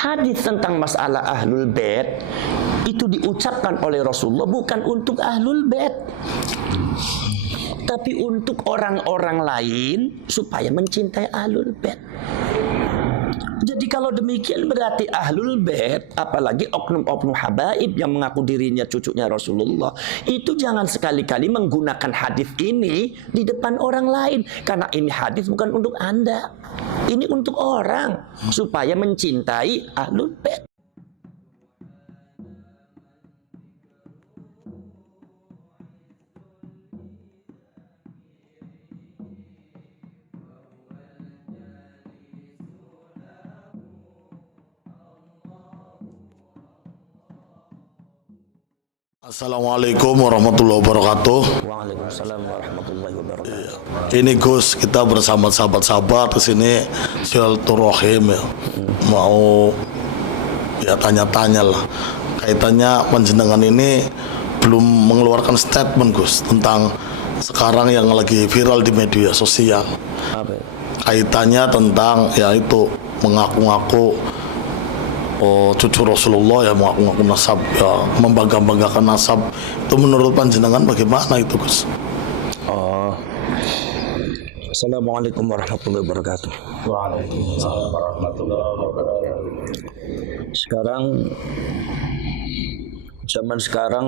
Hadis tentang masalah ahlul bait itu diucapkan oleh Rasulullah bukan untuk ahlul bait, tapi untuk orang-orang lain supaya mencintai ahlul bait. Jadi kalau demikian berarti ahlul bait, apalagi oknum-oknum habaib yang mengaku dirinya cucunya Rasulullah, itu jangan sekali-kali menggunakan hadis ini di depan orang lain, karena ini hadis bukan untuk Anda. Ini untuk orang supaya mencintai ahlul bait. Assalamualaikum warahmatullahi wabarakatuh. Waalaikumsalam warahmatullahi wabarakatuh. Ini Gus, kita bersama sahabat-sahabat di sini silaturahim ya. Mau ya tanya-tanya lah. Kaitannya panjenengan ini belum mengeluarkan statement Gus tentang sekarang yang lagi viral di media sosial. Apa? Kaitannya tentang ya itu mengaku-ngaku cucu Rasulullah ya, mengaku-ngaku nasab ya, membangga-banggakan nasab. Itu menurut panjenengan bagaimana itu Gus? Assalamualaikum warahmatullahi wabarakatuh. Waalaikumsalam warahmatullahi wabarakatuh. Zaman sekarang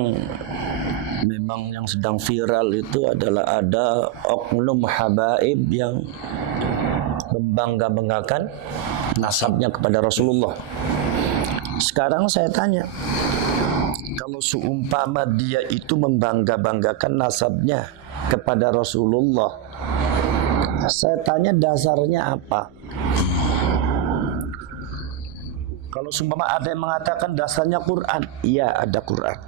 memang yang sedang viral itu adalah ada oknum habaib yang membangga-banggakan nasabnya kepada Rasulullah. Sekarang saya tanya, kalau seumpama dia itu membangga-banggakan nasabnya kepada Rasulullah, saya tanya dasarnya apa? Kalau seumpama ada yang mengatakan dasarnya Quran, iya ada Quran.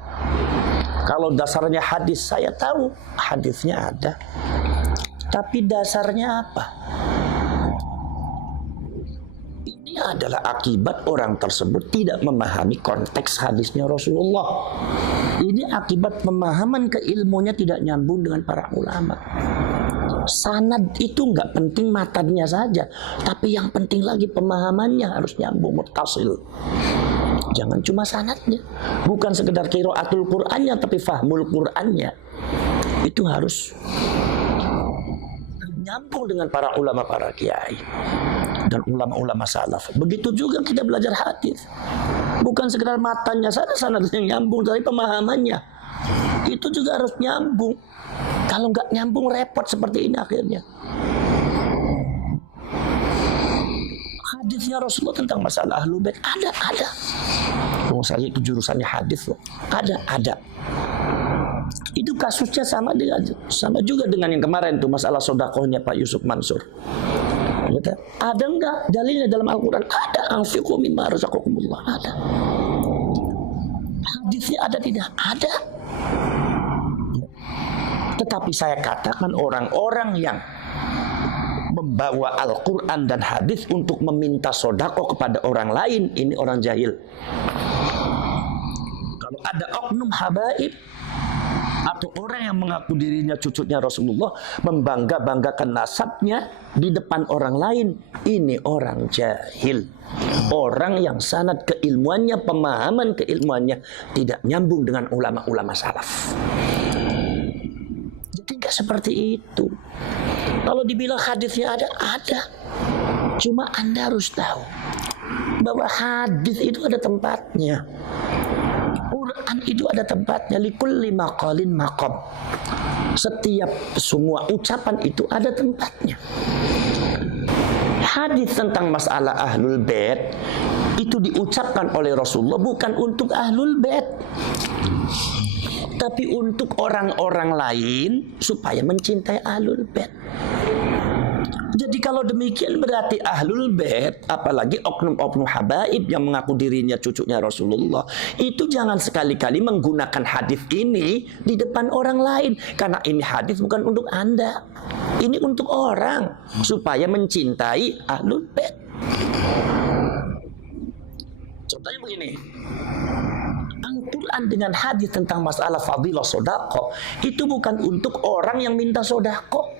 Kalau dasarnya hadis, saya tahu hadisnya ada. Tapi dasarnya apa? Ini adalah akibat orang tersebut tidak memahami konteks hadisnya Rasulullah. Ini akibat pemahaman keilmuannya tidak nyambung dengan para ulama. Sanad itu nggak penting matanya saja, tapi yang penting lagi pemahamannya harus nyambung, muttasil. Jangan cuma sanadnya, bukan sekedar qiraatul Qur'annya, tapi fahmul Qur'annya. Itu harus nyambung dengan para ulama, para kiai dan ulama-ulama salaf. Begitu juga kita belajar hadis, bukan sekedar matanya saja sanadnya nyambung, tapi pemahamannya itu juga harus nyambung. Kalau nggak nyambung repot seperti ini akhirnya. Hadisnya Rasulullah tentang masalah ahlul bait ada. Saya itu jurusannya hadis loh. Ada. Itu kasusnya sama juga dengan yang kemarin tuh masalah sodakohnya Pak Yusuf Mansur. Ada enggak dalilnya dalam Al-Quran? Ada. Anfiqu mimma razaqakumullah. Ada. Hadisnya ada tidak? Ada. Tetapi saya katakan orang-orang yang membawa Al-Quran dan hadis untuk meminta sodako kepada orang lain, ini orang jahil. Kalau ada oknum habaib atau orang yang mengaku dirinya cucunya Rasulullah, membangga-banggakan nasabnya di depan orang lain, ini orang jahil. Orang yang sanad keilmuannya, pemahaman keilmuannya tidak nyambung dengan ulama-ulama salaf. Jadi nggak seperti itu. Kalau dibilang hadisnya ada. Cuma Anda harus tahu bahwa hadis itu ada tempatnya. Quran itu ada tempatnya. Likulli maqalin maqam. Setiap semua ucapan itu ada tempatnya. Hadis tentang masalah ahlul bait itu diucapkan oleh Rasulullah bukan untuk ahlul bait, tapi untuk orang-orang lain supaya mencintai ahlul bait. Jadi kalau demikian berarti ahlul bait, apalagi oknum-oknum habaib yang mengaku dirinya cucunya Rasulullah, itu jangan sekali-kali menggunakan hadis ini di depan orang lain, karena ini hadis bukan untuk Anda. Ini untuk orang supaya mencintai ahlul bait. Contohnya begini, Al-Quran dengan hadis tentang masalah fadilah sodako itu bukan untuk orang yang minta sodako,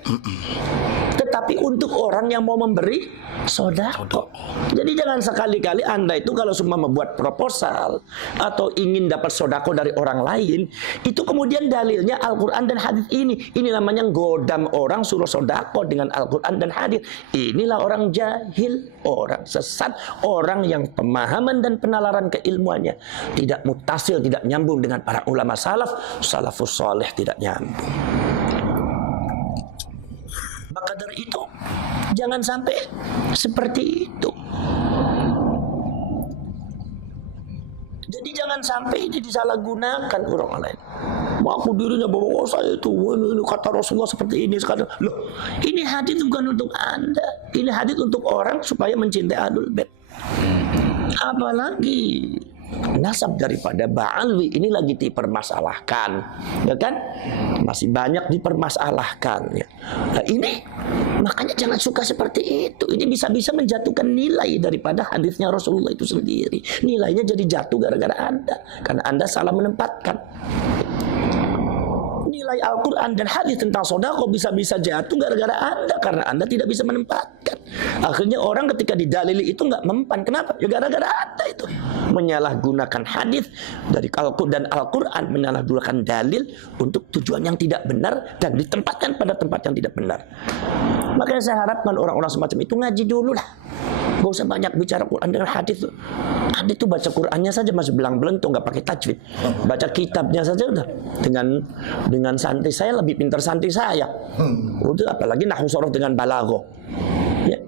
Tetapi untuk orang yang mau memberi sodako. Jadi jangan sekali-kali Anda itu kalau cuma membuat proposal atau ingin dapat sodako dari orang lain, itu kemudian dalilnya Al-Quran dan hadis ini. Ini namanya godam orang suruh sodako dengan Al-Quran dan hadis. Inilah orang jahil, orang sesat, orang yang pemahaman dan penalaran keilmuannya tidak mutasil, tidak nyambung dengan para ulama salafus saleh, tidak nyambung. Maka dari itu jangan sampai seperti itu. Jadi jangan sampai ini disalahgunakan orang lain. Mengaku dirinya bahwa saya itu ini kata Rasulullah seperti ini sekarang. Loh, ini hadis bukan untuk Anda. Ini hadis untuk orang supaya mencintai Ahlul Bait. Apalagi nasab daripada Ba'alwi ini lagi dipermasalahkan, ya kan? Masih banyak dipermasalahkan, ya. Nah ini makanya jangan suka seperti itu. Ini bisa-bisa menjatuhkan nilai daripada hadisnya Rasulullah itu sendiri. Nilainya jadi jatuh gara-gara Anda, karena Anda salah menempatkan. Nilai Al-Quran dan hadis tentang sodako bisa-bisa jatuh gara-gara Anda, karena Anda tidak bisa menempatkan. Akhirnya orang ketika didalili itu nggak mempan. Kenapa? Ya gara-gara Anda itu menyalahgunakan hadis dari Al-Quran dan Al-Quran, menyalahgunakan dalil untuk tujuan yang tidak benar dan ditempatkan pada tempat yang tidak benar. Makanya saya harapkan orang-orang semacam itu ngaji dulu lah. Gak usah banyak bicara Quran dengan hadis tuh. Anda itu baca Qurannya saja masih belang-belentung, nggak pakai tajwid. Baca kitabnya saja udah dengan santri saya lebih pintar santri saya. Udah apalagi nahwu sorof dengan balaghah. Ya.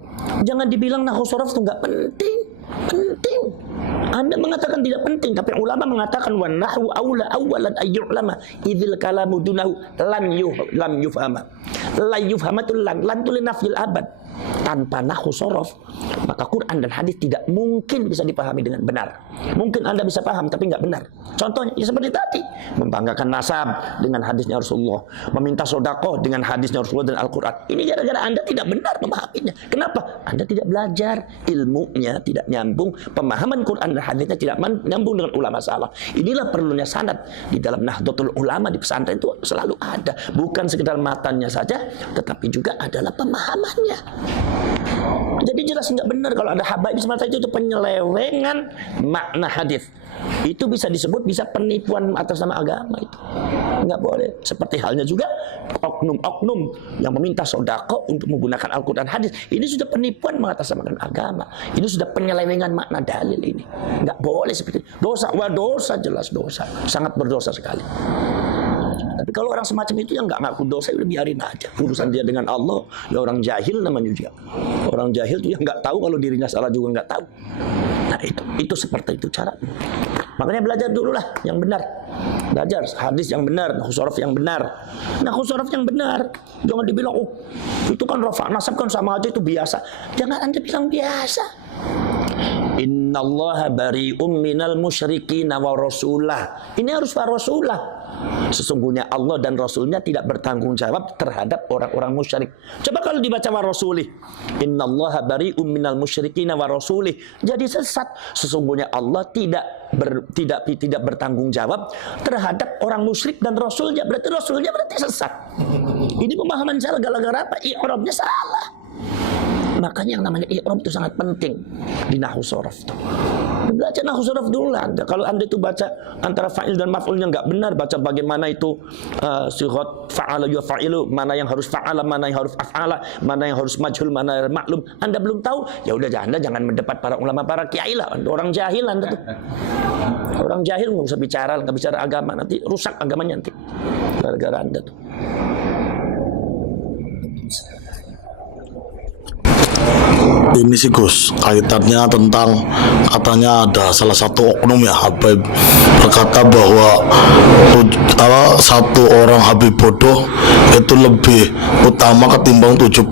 Jangan dibilang nahwu sorof itu nggak penting. Penting. Anda mengatakan tidak penting, tapi ulama mengatakan wa nahwu aula awalan ayyu'lama idzil kalamu dunahu lam yufhama. La yufhamatul lan tu linafil abad. Tanpa nahwu sorof, maka Quran dan hadis tidak mungkin bisa dipahami dengan benar. Mungkin Anda bisa paham, tapi nggak benar. Contohnya, ya seperti tadi, membanggakan nasab dengan hadisnya Rasulullah, meminta sodakoh dengan hadisnya Rasulullah dan Al-Quran. Ini gara-gara Anda tidak benar memahaminya. Kenapa? Anda tidak belajar, ilmunya tidak nyambung, pemahaman Quran dan hadisnya tidak nyambung dengan ulama salaf. Inilah perlunya sanad di dalam Nahdlatul Ulama di pesantren itu selalu ada. Bukan sekedar matanya saja, tetapi juga adalah pemahamannya. Jadi jelas nggak benar kalau ada habaib semata itu penyelewengan makna hadis. Itu bisa disebut bisa penipuan atas nama agama itu. Nggak boleh. Seperti halnya juga oknum-oknum yang meminta sodako untuk menggunakan Al-Quran hadis. Ini sudah penipuan mengatasnamakan agama. Ini sudah penyelewengan makna dalil ini. Nggak boleh seperti itu. Dosa, wah dosa, jelas dosa. Sangat berdosa sekali. Tapi kalau orang semacam itu yang nggak ngaku dosa, udah biarin aja. Urusan dia dengan Allah, ya orang jahil namanya juga. Orang jahil itu yang nggak tahu kalau dirinya salah juga nggak tahu. Nah itu seperti itu cara. Makanya belajar dulu lah yang benar. Belajar hadis yang benar, nahwu sorof yang benar. Nahwu sorof yang benar. Jangan dibilang, oh itu kan rafa' nasab kan sama aja itu biasa. Jangan Anda bilang biasa. Innallaha bari'um minal musyrikin wa rasulah. Ini harus wa rasulah. Sesungguhnya Allah dan Rasulnya tidak bertanggung jawab terhadap orang-orang musyrik. Coba kalau dibaca wa rasulih, innallaha bari'um minal musyrikin wa rasulih. Jadi sesat. Sesungguhnya Allah tidak bertanggung jawab terhadap orang musyrik dan Rasulnya. Berarti Rasulnya berarti sesat. Ini pemahaman salah gara-gara apa? I'rabnya salah. Makanya yang namanya i'rab itu sangat penting di nahwu sorof itu. Belajar nahwu sorof dulu lah. Kalau Anda itu baca antara fa'il dan maf'ulnya nggak benar, baca bagaimana itu sighat fa'ala yufa'ilu, mana yang harus fa'ala, mana yang harus af'ala, mana yang harus majhul, mana yang maklum. Anda belum tahu, ya udah Anda jangan mendebat para ulama, para kiai lah. Orang jahil Anda tuh. Orang jahil nggak usah bicara, nggak bicara agama, nanti rusak agamanya nanti. Gara-gara Anda tuh. Ini sih Gus, kaitannya tentang katanya ada salah satu oknum ya Habib berkata bahwa satu orang Habib bodoh itu lebih utama ketimbang 70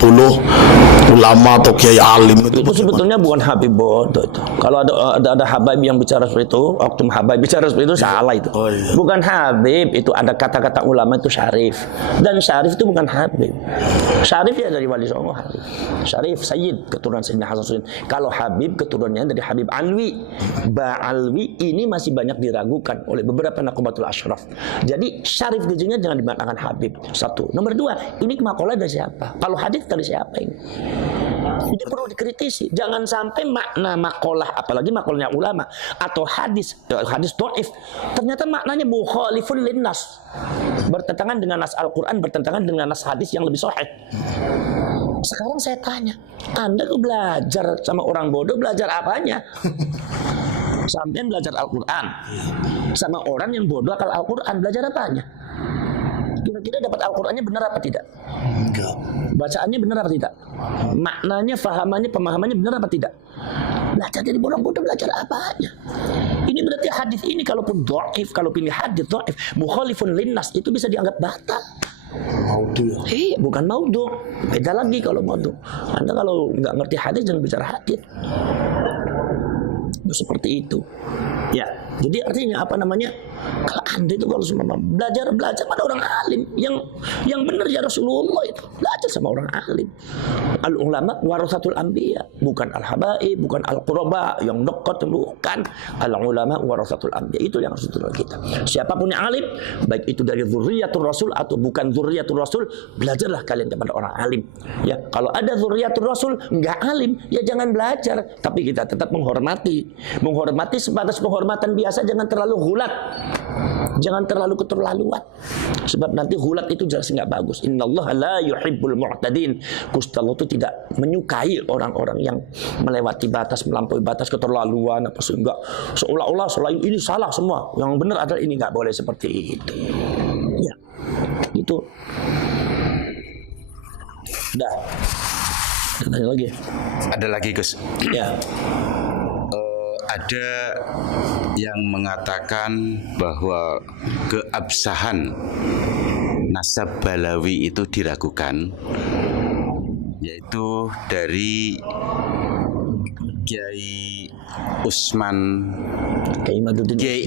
ulama atau kiai alim. Itu sebetulnya bukan Habib bodoh itu. Kalau ada Habib yang bicara seperti itu, oknum Habib bicara seperti itu salah itu. Oh, iya. Bukan Habib, itu ada kata-kata ulama itu syarif. Dan syarif itu bukan Habib. Syarif ya dari Wali Songo. Syarif Sayyid, keturunan Sayyid bin Hasan. Kalau Habib keturunannya dari Habib Alwi. Ba'alwi ini masih banyak diragukan oleh beberapa nakobatul asyraf. Jadi syarif di sini jangan dimaknakan Habib. Satu. Nomor dua, ini makalah dari siapa? Kalau hadis dari siapa ini? Ini perlu dikritisi. Jangan sampai makna makalah, apalagi makalahnya ulama atau hadis dhaif, ternyata maknanya mukhalifun linnas, bertentangan dengan nas Al-Quran, bertentangan dengan nas hadis yang lebih sahih. Sekarang saya tanya, Anda tuh belajar sama orang bodoh, belajar apanya? Sampai belajar Al-Quran sama orang yang bodoh akal Al-Quran, belajar apanya? Kira-kira dapat Al-Qurannya benar apa tidak? Enggak. Bacaannya benar apa tidak? Maknanya, fahamannya, pemahamannya benar apa tidak? Belajar jadi bodoh-bodoh, belajar apanya? Ini berarti hadis ini kalaupun dhaif, kalau pilih hadis dhaif, mukhalifun linnas, itu bisa dianggap batal. Maudhu. Bukan maudhu. Beda lagi kalau maudhu. Anda kalau nggak ngerti hadis jangan bicara hadis. Seperti itu. Ya, jadi artinya apa namanya? Kalau Anda itu kalau semua belajar pada orang alim yang benar ya Rasulullah itu. Belajar sama orang alim. Al ulama warasatul anbiya, bukan al habaib, bukan al quraba yang dekat, bukan. Al ulama warasatul anbiya, itu yang harus diterima kita. Siapapun yang alim, baik itu dari zurriyatul rasul atau bukan zurriyatul rasul, belajarlah kalian kepada orang alim. Ya, kalau ada zurriyatul rasul enggak alim, ya jangan belajar, tapi kita tetap menghormati sebatas penghormatan biasa, jangan terlalu hulat. Jangan terlalu keterlaluan, sebab nanti hulat itu jelas nggak bagus. Innallaha la yuhibbul mu'tadin. Gusti Allah itu tidak menyukai orang-orang yang melewati batas, melampaui batas, keterlaluan apa sehingga seolah-olah selain ini salah semua, yang benar adalah ini. Nggak boleh seperti itu. Ya, itu. Dah. Ada lagi? Ada lagi, Gus. Ya. Ada yang mengatakan bahwa keabsahan nasab Balawi itu diragukan, yaitu dari Kiai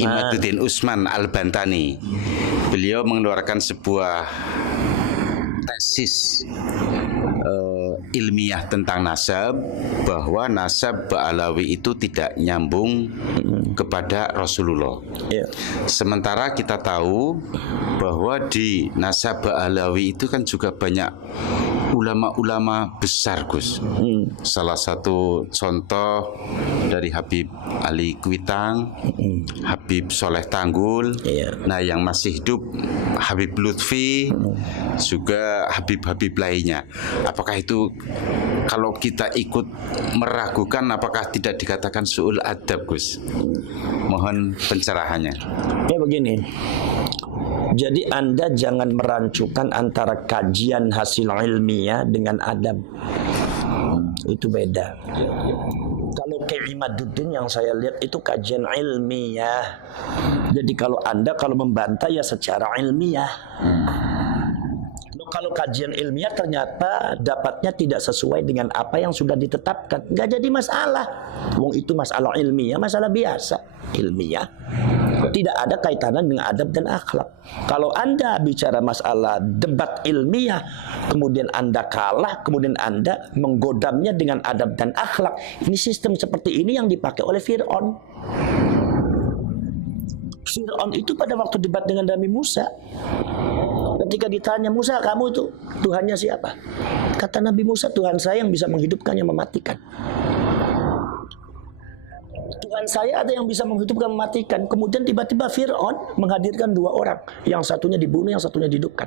Imaduddin Usman Al-Bantani. Beliau mengeluarkan sebuah tesis ilmiah tentang nasab, bahwa nasab Ba'alawi itu tidak nyambung kepada Rasulullah. Sementara kita tahu bahwa di nasab Ba'alawi itu kan juga banyak ulama-ulama besar, Gus. Salah satu contoh dari Habib Ali Kuitang, Habib Soleh Tanggul, nah yang masih hidup Habib Lutfi, juga Habib-Habib lainnya. Apakah itu kalau kita ikut meragukan, apakah tidak dikatakan su'ul adab, Gus? Mohon pencerahannya. Ya begini. Jadi Anda jangan merancukan antara kajian hasil ilmiah dengan adab. Itu beda. Kalau Kiai Imaduddin yang saya lihat itu kajian ilmiah. Jadi kalau Anda membantah ya secara ilmiah. Kalau kajian ilmiah ternyata dapatnya tidak sesuai dengan apa yang sudah ditetapkan, nggak jadi masalah. Wong itu masalah ilmiah, masalah biasa ilmiah. Tidak ada kaitannya dengan adab dan akhlak. Kalau Anda bicara masalah debat ilmiah, kemudian Anda kalah, kemudian Anda menggodamnya dengan adab dan akhlak. Ini sistem seperti ini yang dipakai oleh Fir'aun. Fir'aun itu pada waktu debat dengan Nabi Musa, ketika ditanya, Musa, kamu itu Tuhannya siapa? Kata Nabi Musa, Tuhan saya yang bisa menghidupkan, yang mematikan. Tuhan saya ada yang bisa menghidupkan, mematikan. Kemudian tiba-tiba Fir'aun menghadirkan dua orang, yang satunya dibunuh, yang satunya dihidupkan.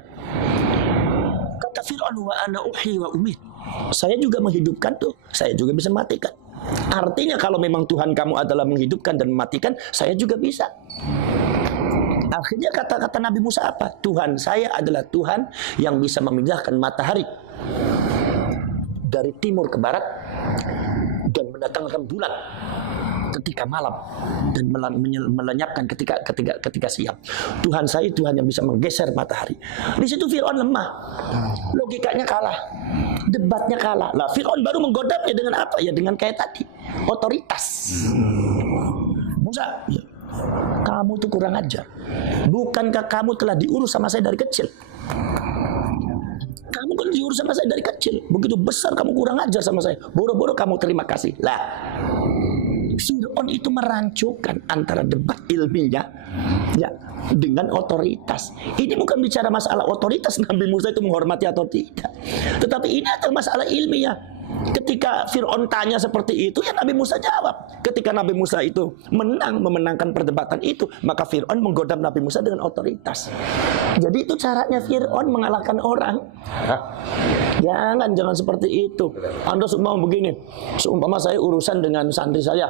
Kata Fir'aun, wa ana uhyi wa umit. Saya juga menghidupkan tuh, saya juga bisa mematikan. Artinya kalau memang Tuhan kamu adalah menghidupkan dan mematikan, saya juga bisa. Akhirnya kata-kata Nabi Musa apa? Tuhan saya adalah Tuhan yang bisa memindahkan matahari dari timur ke barat dan mendatangkan bulan ketika malam dan melenyapkan ketika siang. Tuhan saya Tuhan yang bisa menggeser matahari. Di situ Fir'aun lemah, logikanya kalah, debatnya kalah. Lah Fir'aun baru menggodamnya dengan apa? Ya dengan kayak tadi, otoritas. Musa, ya, kamu tuh kurang ajar. Bukankah kamu telah diurus sama saya dari kecil? Kamu kan diurus sama saya dari kecil. Begitu besar kamu kurang ajar sama saya. Boro-boro kamu terima kasih. Lah, Fir'aun itu merancukan antara debat ilmiah ya dengan otoritas. Ini bukan bicara masalah otoritas Nabi Musa itu menghormati atau tidak, tetapi ini adalah masalah ilmiah. Ketika Fir'aun tanya seperti itu, ya Nabi Musa jawab. Ketika Nabi Musa itu memenangkan perdebatan itu, maka Fir'aun menggodam Nabi Musa dengan otoritas. Jadi itu caranya Fir'aun mengalahkan orang. Jangan seperti itu. Anda mau begini, seumpama saya urusan dengan santri saya,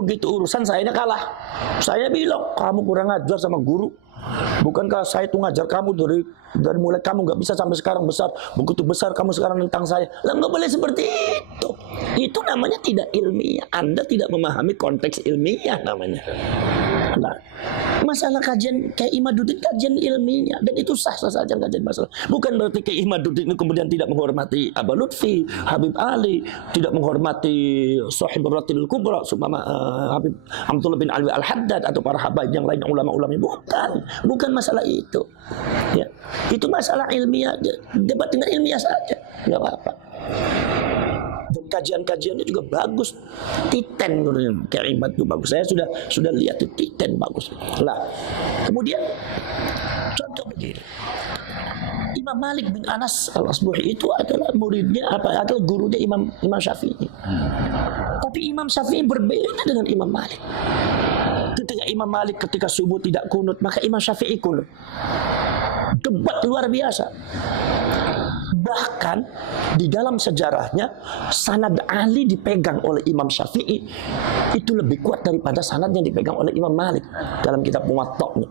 begitu urusan sayanya kalah, saya bilang kamu kurang ajar sama guru. Bukankah saya itu ngajar kamu dari mulai kamu nggak bisa sampai sekarang besar, begitu besar kamu sekarang tentang saya. Lah nggak boleh seperti itu. Itu namanya tidak ilmiah. Anda tidak memahami konteks ilmiah namanya. Nah, masalah kajian kayak Imaduddin kajian ilmiah dan itu sah-sah saja kajian masalah. Bukan berarti kayak Imaduddin kemudian tidak menghormati Aba Lutfi, Habib Ali, tidak menghormati Sahibur Ratil Kubra, seumpama Habib Abdullah bin Alwi Al-Haddad atau para habaib yang lain ulama-ulama. Bukan masalah itu. Ya, itu masalah ilmiah. Debat dengan ilmiah saja, nggak apa-apa. Dan kajian-kajiannya juga bagus. Titen Kerimat itu bagus. Saya sudah lihat itu Titen bagus. Lah, kemudian contoh begini. Imam Malik bin Anas Al-Asbuhi itu adalah muridnya adalah gurunya Imam Syafi'i. Tapi Imam Syafi'i berbeda dengan Imam Malik. Ketika Imam Malik ketika subuh tidak kunut, maka Imam Syafi'i kunut. Debat luar biasa. Bahkan di dalam sejarahnya sanad Ali dipegang oleh Imam Syafi'i itu lebih kuat daripada sanad yang dipegang oleh Imam Malik dalam kitab Muwatta'nya.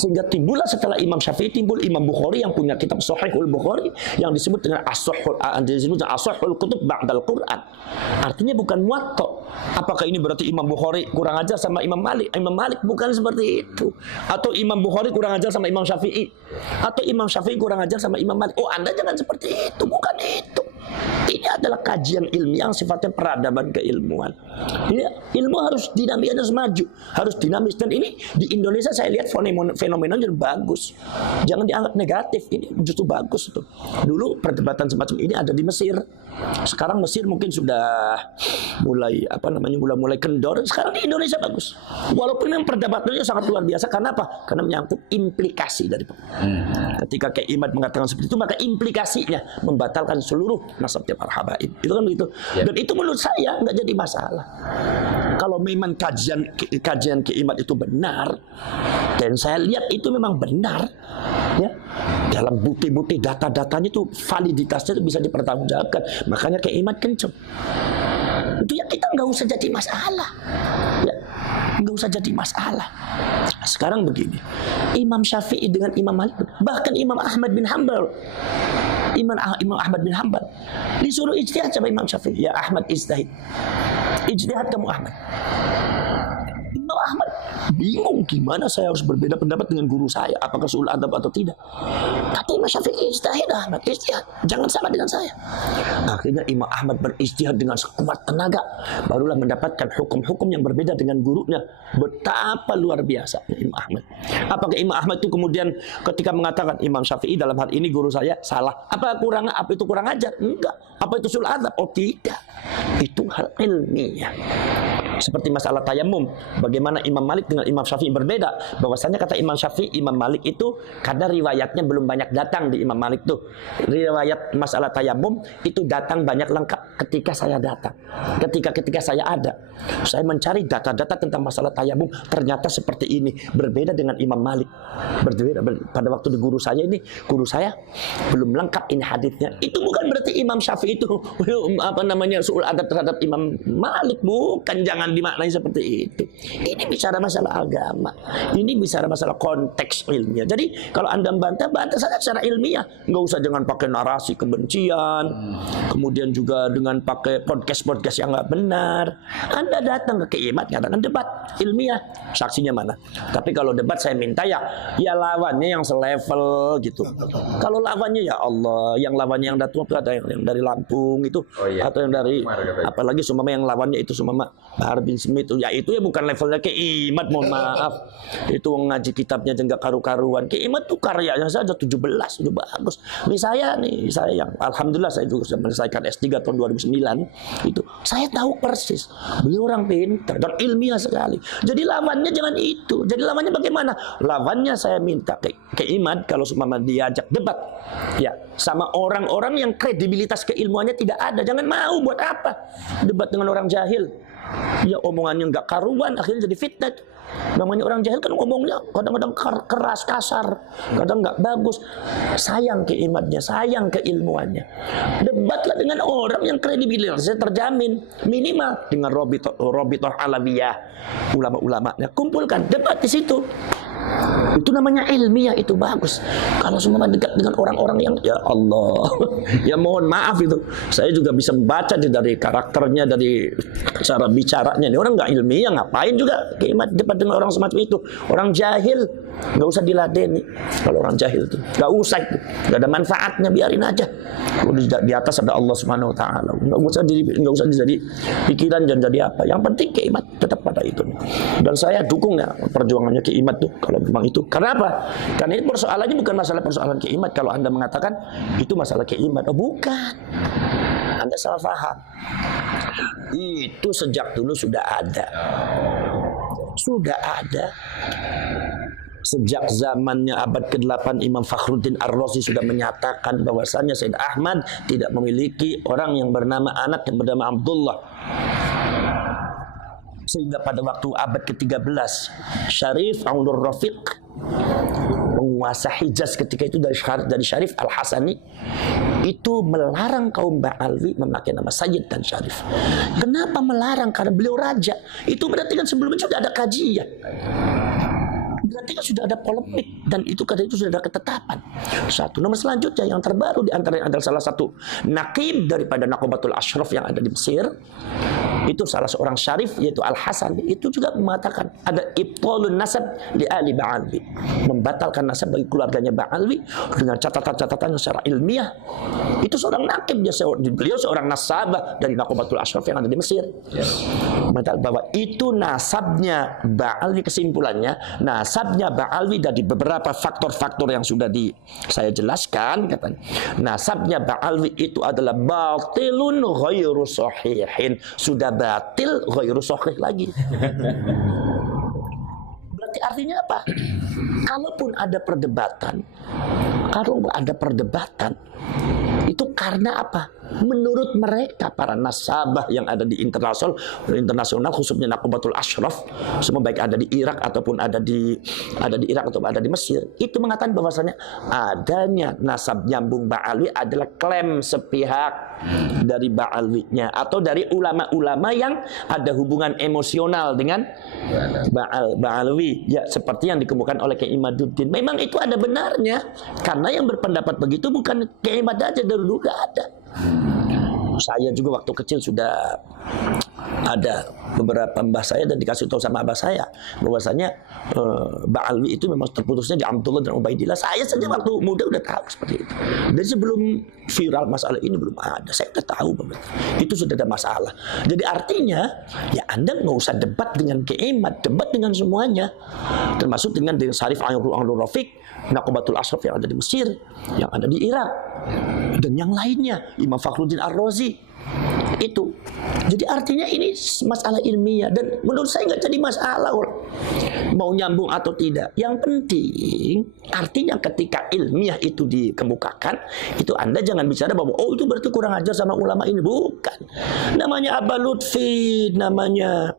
Sehingga timbullah setelah Imam Syafi'i timbul Imam Bukhari yang punya kitab Sahihul Bukhari yang disebut dengan As-Sahihul Kutub Ba'dal Quran. Artinya bukan Muwatta'. Apakah ini berarti Imam Bukhari kurang ajar sama Imam Malik? Imam Malik bukan seperti itu. Atau Imam Bukhari kurang ajar sama Imam Syafi'i? Atau Imam Syafi'i kurang ajar sama Imam Malik? Oh, Anda jangan seperti itu, bukan itu. Ini adalah kajian ilmiah yang sifatnya peradaban keilmuan. Ya, ilmu harus dinamis, harus maju, harus dinamis. Dan ini di Indonesia saya lihat fenomenanya bagus. Jangan dianggap negatif, ini justru bagus tuh. Dulu perdebatan semacam ini ada di Mesir. Sekarang Mesir mungkin sudah mulai mulai kendor. Sekarang di Indonesia bagus. Walaupun yang perdebatannya sangat luar biasa. Karena apa? Karena menyangkut implikasi dari ketika Kiai Imad mengatakan seperti itu, maka implikasinya membatalkan seluruh nasabnya para habaib. Itu kan begitu. Dan itu menurut saya nggak jadi masalah. Kalau memang kajian Kiai Imad itu benar, dan saya lihat itu memang benar, ya, dalam bukti-bukti data-datanya itu validitasnya itu bisa dipertanggungjawabkan. Makanya Kiai Imad kenceng. Itu ya kita nggak usah jadi masalah, ya, nggak usah jadi masalah. Sekarang begini, Imam Syafi'i dengan Imam Malik, bahkan Imam Ahmad bin Hanbal, Imam Ahmad bin Hanbal disuruh ijtihad sama Imam Syafi'i. Ya Ahmad ijtihad, ijtihad kamu Ahmad. Imam Ahmad bingung gimana saya harus berbeda pendapat dengan guru saya, apakah suul adab atau tidak. Kata Imam Syafi'i, ijtihad Ahmad, ijtihad, jangan sama dengan saya. Akhirnya Imam Ahmad berijtihad dengan sekuat tenaga, barulah mendapatkan hukum-hukum yang berbeda dengan gurunya. Betapa luar biasa Imam Ahmad. Apakah Imam Ahmad itu kemudian ketika mengatakan Imam Syafi'i dalam hal ini guru saya salah, apa itu kurang ajar? Enggak. Apa itu suul adab? Oh tidak. Itu hal ilmiah. Seperti masalah tayamum, bagaimana Imam Malik dengan Imam Syafi'i berbeda. Bahwasanya kata Imam Syafi'i, Imam Malik itu karena riwayatnya belum banyak datang di Imam Malik tuh. Riwayat masalah tayamum itu datang banyak lengkap ketika saya datang. Ketika saya ada, saya mencari data-data tentang masalah tayamum, ternyata seperti ini. Berbeda dengan Imam Malik. Berbeda pada waktu di guru saya belum lengkap ini hadisnya. Itu bukan berarti Imam Syafi'i itu suul adab terhadap Imam Malik, bukan. Jangan dimaknai seperti itu. Ini bicara masalah agama. Ini bicara masalah konteks ilmiah. Jadi kalau Anda bantah saja secara ilmiah. Nggak usah dengan pakai narasi kebencian. Kemudian juga dengan pakai podcast yang nggak benar. Anda datang ke Kiai Imad ngadakan debat ilmiah. Saksinya mana? Tapi kalau debat saya minta ya lawannya yang selevel gitu. Kalau lawannya ya Allah, yang lawannya yang datang ada yang yang dari Lampung itu, atau yang dari apalagi sumama yang lawannya itu sumama Bahar bin Smith itu, ya itu ya bukan levelnya Ki Imad, mohon maaf. Itu ngaji kitabnya aja nggak karu-karuan. Ki Imad tuh karyanya saja 17 udah bagus. Saya yang alhamdulillah saya juga sudah menyelesaikan S3 tahun 2009 itu. Saya tahu persis beliau orang pintar dan ilmiah sekali. Jadi lawannya jangan itu. Jadi lawannya bagaimana? Lawannya saya minta ke Imad kalau seumpama diajak debat ya sama orang-orang yang kredibilitas keilmuannya tidak ada. Jangan mau, buat apa debat dengan orang jahil? Ya omongannya nggak karuan, akhirnya jadi fitnah. Namanya orang jahil kan ngomongnya kadang-kadang keras, kasar, kadang nggak bagus. Sayang keimatnya, sayang keilmuannya. Debatlah dengan orang yang kredibilitasnya terjamin, minimal dengan Robitoh Alawiyah, ulama-ulamanya. Kumpulkan, debat di situ. Itu namanya ilmiah, itu bagus. Kalau semua dekat dengan orang-orang yang ya Allah, ya mohon maaf itu. Saya juga bisa membaca dari karakternya, dari cara bicaranya. Ini orang nggak ilmiah, ngapain juga keimat debat dengan orang semacam itu. Orang jahil nggak usah diladeni. Kalau orang jahil itu nggak usah, itu nggak ada manfaatnya, biarin aja. Di atas ada Allah Subhanahu Wa Taala. Nggak usah jadi pikiran dan jadi apa. Yang penting keimat tetap pada itu. Dan saya dukung ya perjuangannya keimat tuh. Kalau memang itu, karena apa? Karena ini persoalannya bukan masalah persoalan keimat. Kalau Anda mengatakan itu masalah keimat, oh bukan, Anda salah paham. Itu sejak dulu sudah ada, sejak zamannya abad ke-8 Imam Fakhruddin Ar-Razi sudah menyatakan bahwasanya Sayyid Ahmad tidak memiliki orang yang bernama anak yang bernama Abdullah. Sehingga pada waktu abad ke-13 Syarif Abdul Rafiq, penguasa Hijaz ketika itu dari Syarif Al-Hasani, itu melarang kaum Ba'alwi memakai nama Sayyid dan Syarif. Kenapa melarang? Karena beliau raja. Itu berarti kan sebelumnya sudah ada kajian, berarti kan sudah ada polemik, dan itu karena itu sudah ada ketetapan. Satu. Nomor selanjutnya yang terbaru di antaranya adalah salah satu naqib daripada Nakobatul Ashraf yang ada di Mesir. Itu salah seorang syarif yaitu Al-Hasan, itu juga mengatakan ada ibtalun nasab di ahli Ba'alwi, membatalkan nasab bagi keluarganya Ba'alwi dengan catatan-catatan secara ilmiah. Itu seorang naqib, beliau seorang nasabah dari Nakobatul Ashraf yang ada di Mesir. Mengatakan bahwa itu nasabnya Ba'alwi, kesimpulannya nasabnya Ba'alwi dari beberapa faktor-faktor yang sudah saya jelaskan, katanya nasabnya Ba'alwi itu adalah batilun ghairu sahihin, sudah batil ghairu sahih lagi. Berarti artinya apa? Kalaupun ada perdebatan, itu karena apa? Menurut mereka para nasabah yang ada di internasional khususnya Nakobatul Ashraf, semua baik ada di Irak ataupun ada di Irak atau ada di Mesir, itu mengatakan bahwasanya adanya nasab nyambung Ba'alwi adalah klaim sepihak dari Ba'alwinya atau dari ulama-ulama yang ada hubungan emosional dengan Ba'alwi, ya seperti yang dikemukakan oleh Kiai Imaduddin. Memang itu ada benarnya, karena yang berpendapat begitu bukan Kiai Imad aja, dari dulu ada. Saya juga waktu kecil sudah ada beberapa mbah saya dan dikasih tahu sama abah saya bahwasanya Ba'alwi itu memang terputusnya di Abdullah dan Ubaidillah. Saya saja waktu muda udah tahu seperti itu. Dan sebelum viral masalah ini belum ada, saya udah tahu bahwa itu sudah ada masalah. Jadi artinya ya Anda nggak usah debat dengan Kiaimat, debat dengan semuanya, termasuk dengan Syarif Abdul Rafiq, Nakobatul Ashraf yang ada di Mesir, yang ada di Irak, dan yang lainnya, Imam Fakhruddin Ar-Razi. Itu jadi artinya ini masalah ilmiah, dan menurut saya nggak jadi masalah mau nyambung atau tidak. Yang penting artinya ketika ilmiah itu dikemukakan, itu Anda jangan bicara bahwa oh itu berarti kurang ajar sama ulama ini. Bukan. Namanya Aba Lutfi, namanya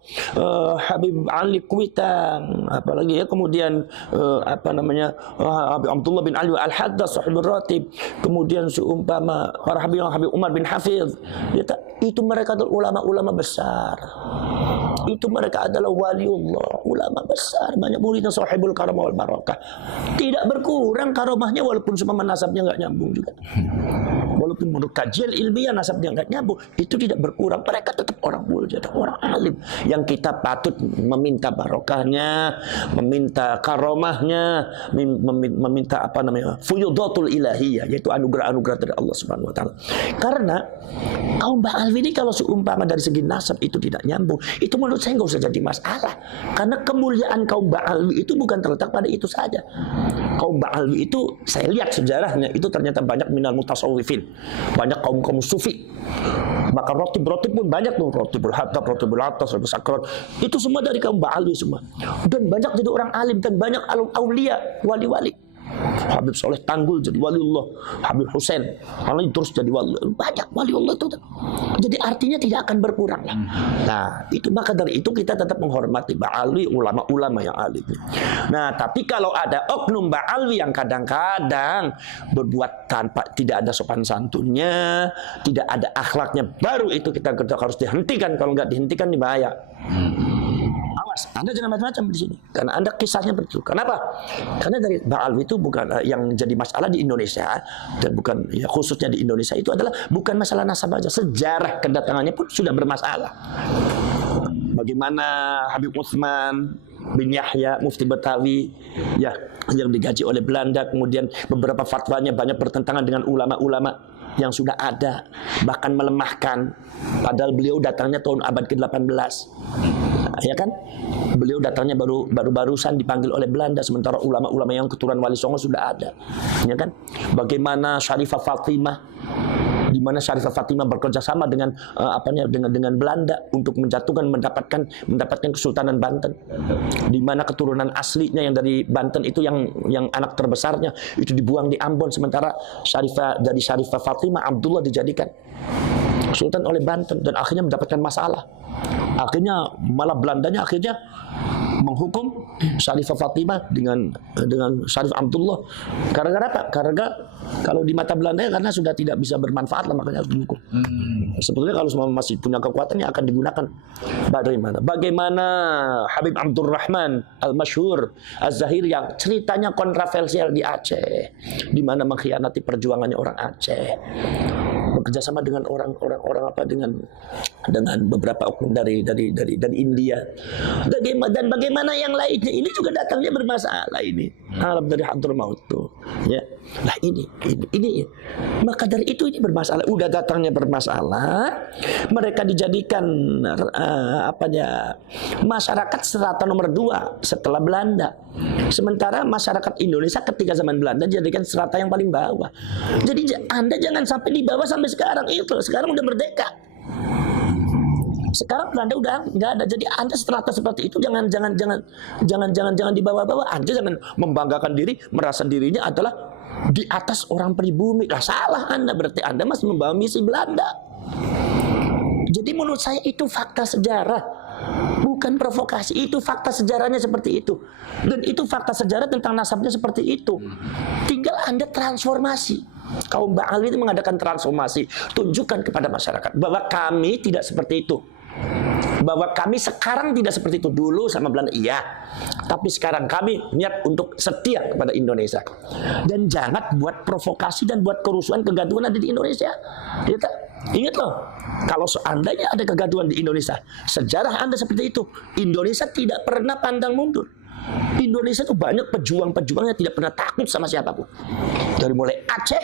Habib Ali Kuitang, apalagi ya, kemudian Habib Abdullah bin Ali Al-Haddad Sahibul Ratib, kemudian seumpama para Habib Umar bin Hafiz, itu mereka adalah ulama-ulama besar. Itu mereka adalah waliullah, ulama besar, banyak muridnya, sahibul karamah wal barakah. Tidak berkurang karamahnya walaupun semua nasabnya nggak nyambung juga. walaupun menurut kajian ilmiah nasabnya nggak nyambung, itu tidak berkurang. Mereka tetap orang mulia, orang alim yang kita patut meminta barokahnya, meminta karomahnya, meminta apa namanya, fuyudatul ilahiyah, yaitu anugerah-anugerah dari Allah Subhanahu wa taala. Karena kaum Ba'alwi ini kalau seumpama dari segi nasab itu tidak nyambung, itu menurut saya nggak usah jadi masalah. Karena kemuliaan kaum Ba'alwi itu bukan terletak pada itu saja. Kaum Ba'alwi itu saya lihat sejarahnya itu ternyata banyak minal mutasawwifin, banyak kaum sufi. Maka rotib pun banyak tuh, rotibul hatab, rotibul atas, rotibul sakron. Itu semua dari kaum Ba'alwi semua. Dan banyak jadi orang alim dan banyak aulia, wali-wali. Habib Soleh Tanggul jadi waliullah, Habib Husain lalu terus jadi wali, banyak waliullah itu. Jadi artinya tidak akan berkurang lah. Nah, itu maka dari itu kita tetap menghormati Ba'alwi, ulama-ulama yang alim. Nah, tapi kalau ada oknum Ba'alwi yang kadang-kadang berbuat tanpa tidak ada sopan santunnya, tidak ada akhlaknya, baru itu kita harus dihentikan. Kalau nggak dihentikan ini bahaya. Anda jangan macam-macam di sini, karena Anda kisahnya betul. Kenapa? Karena dari Ba'alwi itu bukan yang jadi masalah di Indonesia, dan bukan ya, khususnya di Indonesia itu adalah bukan masalah nasab saja, sejarah kedatangannya pun sudah bermasalah. Bagaimana Habib Utsman bin Yahya Mufti Betawi ya yang digaji oleh Belanda, kemudian beberapa fatwanya banyak bertentangan dengan ulama-ulama yang sudah ada, bahkan melemahkan, padahal beliau datangnya tahun abad ke-18. Ya kan? Beliau datangnya barusan dipanggil oleh Belanda, sementara ulama-ulama yang keturunan Wali Songo sudah ada. Ya kan? Bagaimana Syarifah Fatimah, di mana Syarifah Fatimah bekerja sama dengan dengan Belanda untuk mendapatkan Kesultanan Banten. Di mana keturunan aslinya yang dari Banten itu yang anak terbesarnya itu dibuang di Ambon, sementara dari Syarifah Fatimah Abdullah dijadikan Sultan oleh Banten dan akhirnya mendapatkan masalah. Akhirnya malah Belandanya akhirnya menghukum Syarifah Fatimah dengan Syarif Abdullah. Karena apa? Karena kalau di mata Belanda karena sudah tidak bisa bermanfaat lah, makanya harus dihukum. Sebetulnya kalau masih punya kekuatan yang akan digunakan. Bagaimana Habib Abdurrahman Al-Masyhur Az-Zahiri yang ceritanya kontroversial di Aceh, di mana mengkhianati perjuangannya orang Aceh, bekerjasama dengan dengan beberapa oknum dari India. Dan bagaimana yang lainnya ini juga datangnya bermasalah ini. Alam dari Hadramaut tuh. Ya. Nah ini. Maka dari itu ini bermasalah. Udah datangnya bermasalah. Mereka dijadikan masyarakat strata nomor 2 setelah Belanda. Sementara masyarakat Indonesia ketika zaman Belanda dijadikan strata yang paling bawah. Jadi Anda jangan sampai di bawah sampai sekarang itu. Sekarang udah merdeka. Sekarang Belanda udah nggak ada. Jadi Anda strata seperti itu jangan dibawa-bawa. Anda jangan membanggakan diri, merasa dirinya adalah di atas orang pribumi. Lah salah Anda, berarti Anda masih membawa misi Belanda. Jadi menurut saya itu fakta sejarah, bukan provokasi. Itu fakta sejarahnya seperti itu. Dan itu fakta sejarah tentang nasabnya seperti itu. Tinggal Anda transformasi. Kaum Ba'alwi itu mengadakan transformasi. Tunjukkan kepada masyarakat bahwa kami tidak seperti itu. Bahwa kami sekarang tidak seperti itu. Dulu sama Belanda iya, tapi sekarang kami niat untuk setia kepada Indonesia. Dan jangan buat provokasi dan buat kerusuhan, kegaduhan ada di Indonesia. Ingat loh, kalau seandainya ada kegaduhan di Indonesia, sejarah Anda seperti itu, Indonesia tidak pernah pandang mundur. Indonesia itu banyak pejuang-pejuang yang tidak pernah takut sama siapapun. Dari mulai Aceh,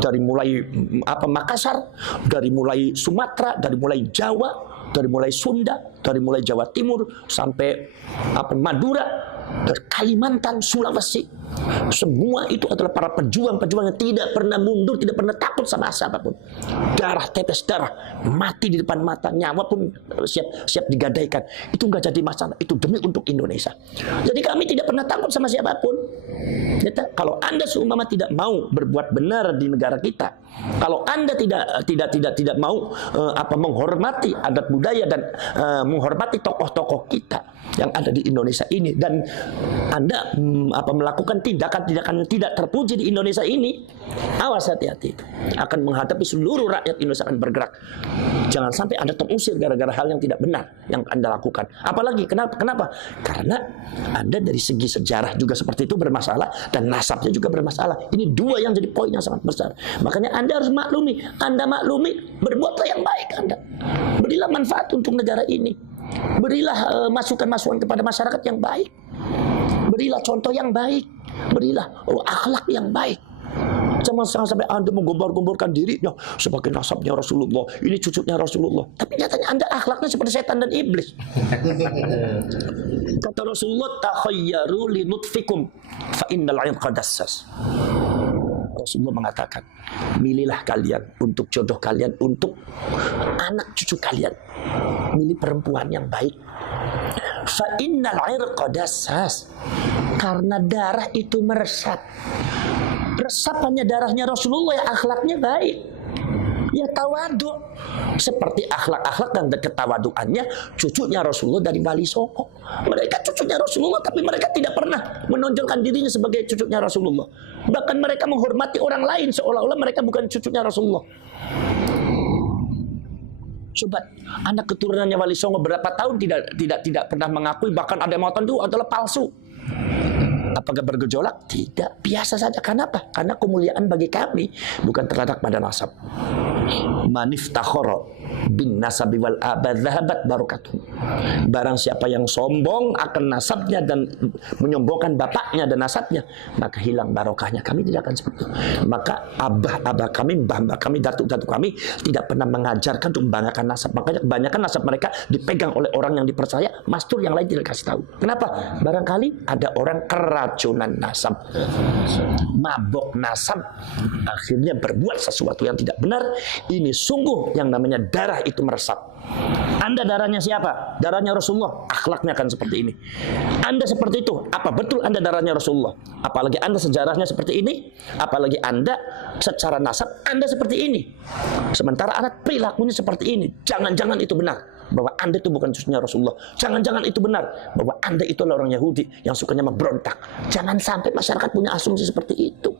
dari mulai Makassar, dari mulai Sumatera, dari mulai Jawa, dari mulai Sunda, dari mulai Jawa Timur sampai Madura, dari Kalimantan, Sulawesi. Semua itu adalah para pejuang-pejuang yang tidak pernah mundur, tidak pernah takut sama siapapun. Darah, tetes darah, mati di depan mata, nyawa pun siap digadaikan. Itu nggak jadi masalah, itu demi untuk Indonesia. Jadi kami tidak pernah takut sama siapapun. Kalau Anda seumpama tidak mau berbuat benar di negara kita, kalau Anda tidak mau menghormati adat budaya dan menghormati tokoh-tokoh kita yang ada di Indonesia ini, dan Anda melakukan tindakan-tindakan yang tidak terpuji di Indonesia ini, awas, hati-hati, akan menghadapi seluruh rakyat Indonesia akan bergerak. Jangan sampai Anda terusir gara-gara hal yang tidak benar yang Anda lakukan. Apalagi kenapa? Karena Anda dari segi sejarah juga seperti itu bermasalah dan nasabnya juga bermasalah. Ini dua yang jadi poin yang sangat besar. Makanya Anda harus maklumi. Anda maklumi, berbuatlah yang baik Anda. Berilah manfaat untuk negara ini. Berilah masukan-masukan kepada masyarakat yang baik. Berilah contoh yang baik. Berilah akhlak yang baik. Jangan sampai Anda menggombar-gomborkan dirinya sebagai nasabnya Rasulullah, ini cucunya Rasulullah. Tapi nyatanya Anda akhlaknya seperti setan dan iblis. Kata Rasulullah, takhayyaru li nutfikum fa innal 'irqa dassas. Rasulullah mengatakan, milihlah kalian untuk jodoh kalian, untuk anak cucu kalian. Milih perempuan yang baik. Fa innal 'irqa dassas. Karena darah itu meresap. Resapannya darahnya Rasulullah ya akhlaknya baik. Ya tawadu. Seperti akhlak-akhlak dan ketawaduannya cucunya Rasulullah dari Wali Songo. Mereka cucunya Rasulullah tapi mereka tidak pernah menonjolkan dirinya sebagai cucunya Rasulullah. Bahkan mereka menghormati orang lain seolah-olah mereka bukan cucunya Rasulullah. Coba anak keturunannya Wali Songo berapa tahun tidak pernah mengakui, bahkan ada yang mengatakan itu adalah palsu. Apakah bergejolak? Tidak, biasa saja. Kenapa? Karena kemuliaan bagi kami bukan terletak pada nasab. Maniftakhara bin nasabi wal abad dhahabat barakatuh. Barang siapa yang sombong akan nasabnya dan menyombongkan bapaknya dan nasabnya, maka hilang barokahnya. Kami tidak akan seperti itu. Maka abah kami, mbah kami, datuk kami tidak pernah mengajarkan untuk membanggakan nasab. Makanya kebanyakan nasab mereka dipegang oleh orang yang dipercaya, mastur yang lain tidak kasih tahu. Kenapa? Barangkali ada orang keracunan nasab, mabok nasab, akhirnya berbuat sesuatu yang tidak benar. Ini sungguh yang namanya darah itu meresap. Anda darahnya siapa? Darahnya Rasulullah. Akhlaknya akan seperti ini. Anda seperti itu. Apa betul Anda darahnya Rasulullah? Apalagi Anda sejarahnya seperti ini. Apalagi Anda secara nasab Anda seperti ini. Sementara anak perilakunya seperti ini. Jangan-jangan itu benar bahwa Anda itu bukan cucunya Rasulullah. Jangan-jangan itu benar bahwa Anda itu adalah orang Yahudi yang sukanya memberontak. Jangan sampai masyarakat punya asumsi seperti itu.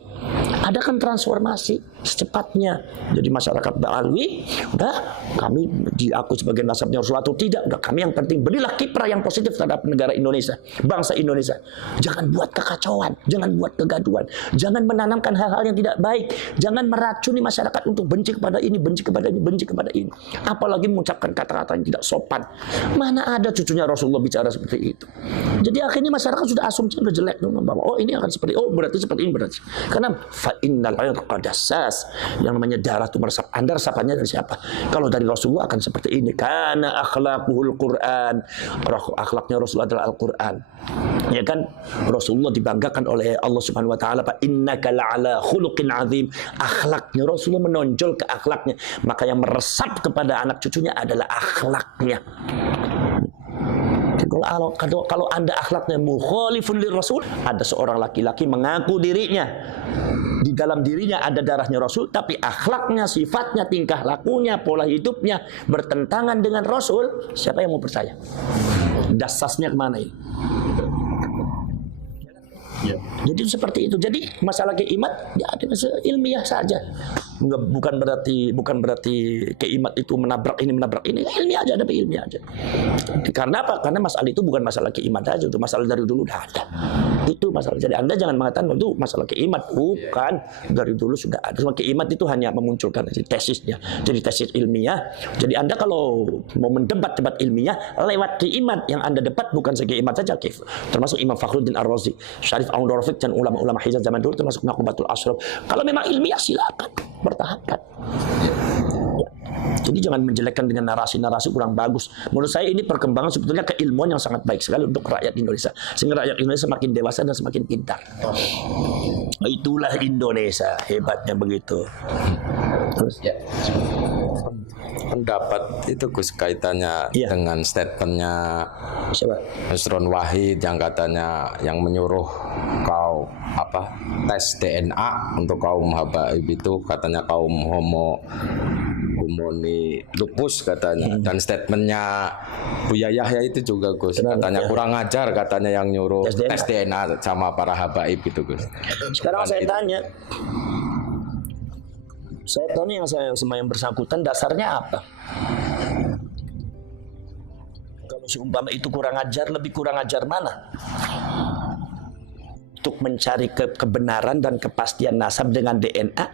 Adakan transformasi secepatnya. Jadi masyarakat Ba'alwi, udah kami diakui sebagai nasabnya Rasulullah atau tidak, udah kami yang penting berilah kiprah yang positif terhadap negara Indonesia, bangsa Indonesia. Jangan buat kekacauan, jangan buat kegaduhan, jangan menanamkan hal-hal yang tidak baik, jangan meracuni masyarakat untuk benci kepada ini, benci kepada ini, benci kepada ini. Apalagi mengucapkan kata-kata yang tidak sopan. Mana ada cucunya Rasulullah bicara seperti itu. Jadi akhirnya masyarakat sudah asumsi udah jelek bahwa oh ini akan seperti berarti seperti ini berarti. Karena fa innal 'irqa dassas, yang namanya darah itu meresap. Anda resapannya dari siapa? Kalau dari Rasulullah akan seperti ini. Karena akhlaquhul Quran, akhlaknya Rasulullah adalah Al-Quran. Ya kan? Rasulullah dibanggakan oleh Allah Subhanahu wa taala, fa innaka la'ala khuluqin 'azim. Akhlaknya Rasulullah menonjol ke akhlaknya. Maka yang meresap kepada anak cucunya adalah akhlaknya. Kalau Anda akhlaknya mukhalifun lir Rasul, ada seorang laki-laki mengaku dirinya di dalam dirinya ada darahnya Rasul, tapi akhlaknya, sifatnya, tingkah lakunya, pola hidupnya bertentangan dengan Rasul, siapa yang mau percaya? Dasasnya kemana ini? Ya. Jadi seperti itu. Jadi masalah keimat ya ada ilmiah saja. Bukan berarti keimat itu menabrak ini. Ilmiah aja, ada ilmiah aja. Karena apa? Karena masalah itu bukan masalah keimat aja, itu masalah dari dulu udah ada. Itu masalah. Jadi Anda jangan mengatakan itu masalah keimat, bukan. Dari dulu sudah ada. Cuma keimat itu hanya memunculkan tesisnya. Jadi tesis ilmiah. Jadi Anda kalau mau mendebat ilmiah lewat keimat, yang Anda debat bukan sekeimat saja, termasuk Imam Fakhruddin Ar-Razi, Syarif Aun-Rafiq dan ulama-ulama Hijaz zaman dulu, termasuk Naqubatul Ashraf. Kalau memang ilmiah silakan, pertahankan. Ya. Jadi jangan menjelekkan dengan narasi-narasi kurang bagus. Menurut saya ini perkembangan sebetulnya keilmuan yang sangat baik sekali untuk rakyat Indonesia. Sehingga rakyat Indonesia semakin dewasa dan semakin pintar. Itulah Indonesia, hebatnya begitu. Terus ya. Pendapat itu Gus kaitannya dengan statementnya Nusron Wahid yang katanya yang menyuruh kau tes DNA untuk kaum habaib itu katanya kaum homoni lupus katanya, dan statementnya Buya Yahya itu juga Gus katanya kurang ajar katanya yang nyuruh tes DNA sama para habaib gitu Gus. Sekarang saya tanya yang sama yang bersangkutan dasarnya apa? Seumpama itu kurang ajar, lebih kurang ajar mana? Untuk mencari kebenaran dan kepastian nasab dengan DNA,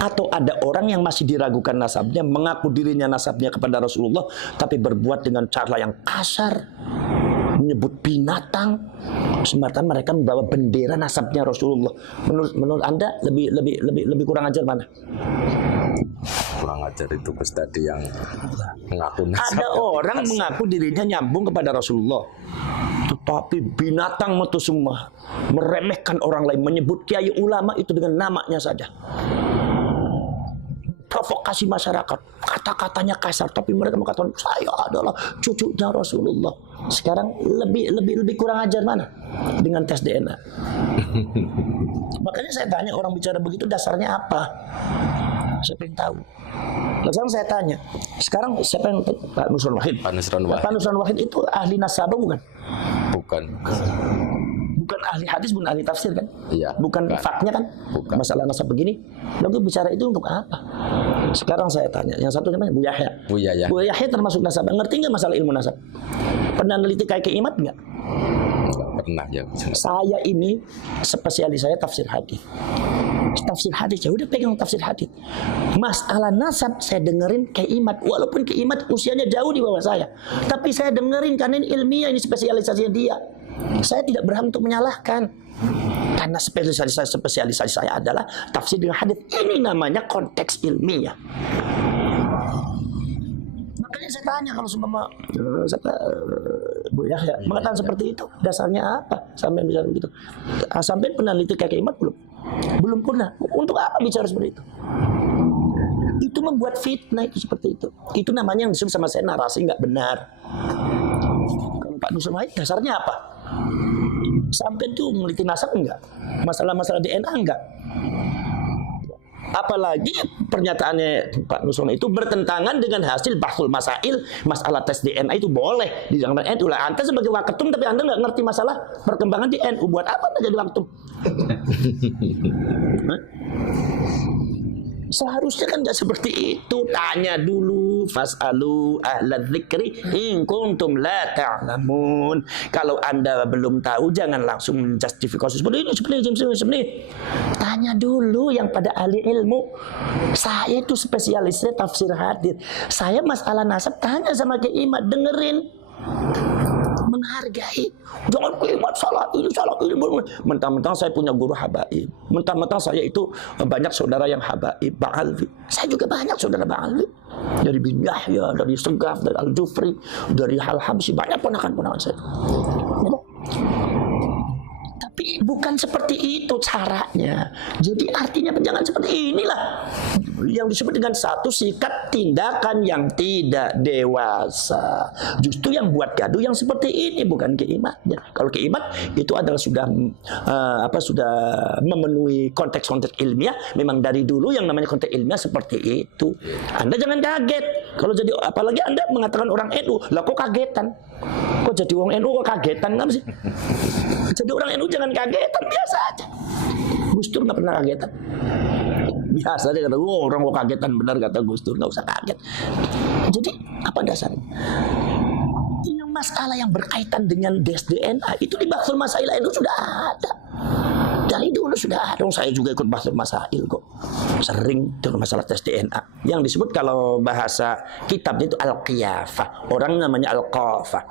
atau ada orang yang masih diragukan nasabnya, mengaku dirinya nasabnya kepada Rasulullah tapi berbuat dengan cara yang kasar, menyebut binatang, semata mereka membawa bendera nasabnya Rasulullah. Menurut Anda lebih kurang ajar mana? Kurang ajar itu tadi yang mengaku nasab. Ada orang mengaku dirinya nyambung kepada Rasulullah, tetapi binatang itu semua, meremehkan orang lain, menyebut kiai ulama itu dengan namanya saja, provokasi masyarakat, kata-katanya kasar, tapi mereka mengatakan saya adalah cucunya Rasulullah. Sekarang lebih kurang ajar mana dengan tes DNA? Makanya saya tanya, orang bicara begitu dasarnya apa? Saya pengen tahu. Nah, sekarang saya tanya, sekarang siapa yang Pak Nusron Wahid? Pak Nusron Wahid. Pak Nusron Wahid itu ahli nasabah bukan? Bukan. Bukan ahli hadis, bukan ahli tafsir kan? Iya. Bukan faknya kan? Bukan. Masalah nasab begini. Lalu bicara itu untuk apa? Sekarang saya tanya, yang satu namanya Bu Yahya. Bu Yahya. Bu Yahya termasuk nasabah. Ngerti nggak masalah ilmu nasab? Pernah neliti kayak Imat nggak? Pernah ya. Saya ini spesialis saya tafsir hadis. Tafsir hadis, ya udah pegang tafsir hadis. Masalah nasab saya dengerin Imat, walaupun Imat usianya jauh di bawah saya, tapi saya dengerin karena ini ilmiah, ini spesialisasinya dia. Saya tidak berhak untuk menyalahkan, karena spesialisasi saya adalah tafsir dengan hadis. Ini namanya konteks ilmiah. Makanya saya tanya, kalau seumpama Bu Yahya mengatakan seperti itu, dasarnya apa sampai bicara begitu? Sampai peneliti kayak Imat belum pernah. Untuk apa bicara seperti itu? Itu membuat fitnah, itu seperti itu. Itu namanya yang disebut sama saya narasi nggak benar. Kalau Pak Nusron Wahid dasarnya apa? Sampai itu meneliti nasab enggak? Masalah-masalah DNA enggak? Apalagi pernyataannya Pak Nusron itu bertentangan dengan hasil bahsul masail, masalah tes DNA itu boleh di zaman NU. Lah, Anda sebagai waketum tapi Anda nggak ngerti masalah perkembangan di NU, buat apa Anda jadi waketum? Seharusnya kan nggak seperti itu. Tanya dulu, fas'alu ahla dzikri in kuntum la ta'lamun. Kalau Anda belum tahu, jangan langsung justifikasi seperti ini. Tanya dulu yang pada ahli ilmu. Saya itu spesialisnya tafsir hadis. Saya masalah nasab tanya sama Kiai Imat, dengerin, menghargai. Jangan Imat salah ini. Mentang-mentang saya punya guru habaib, mentang-mentang saya itu banyak saudara yang habaib, Ba'alwi. Saya juga banyak saudara Ba'alwi, dari bin Yahya, dari Segaf, dari Al-Jufri, dari Al-Habsyi, banyak ponakan-ponakan saya. Tapi bukan seperti itu caranya. Jadi artinya jangan seperti inilah yang disebut dengan satu sikap tindakan yang tidak dewasa. Justru yang buat gaduh yang seperti ini, bukan Imatnya. Kalau Imat itu adalah sudah memenuhi konteks-konteks ilmiah. Memang dari dulu yang namanya konteks ilmiah seperti itu. Anda jangan kaget kalau jadi, apalagi Anda mengatakan orang NU, lah kok kagetan? Kok jadi orang NU kok kagetan kan sih? Jadi orang NU jangan kagetan, biasa aja. Gus Dur nggak pernah kagetan. Biasa aja kata, orang kok kagetan, benar kata Gus Dur, nggak usah kaget. Jadi apa dasarnya? Yang masalah yang berkaitan dengan tes DNA itu di bahsul masail NU sudah ada. Dari dulu sudah ada. Saya juga ikut bahsul masail kok. Sering dengan masalah tes DNA. Yang disebut kalau bahasa kitab itu al-qiyafah. Orang namanya al-qafah.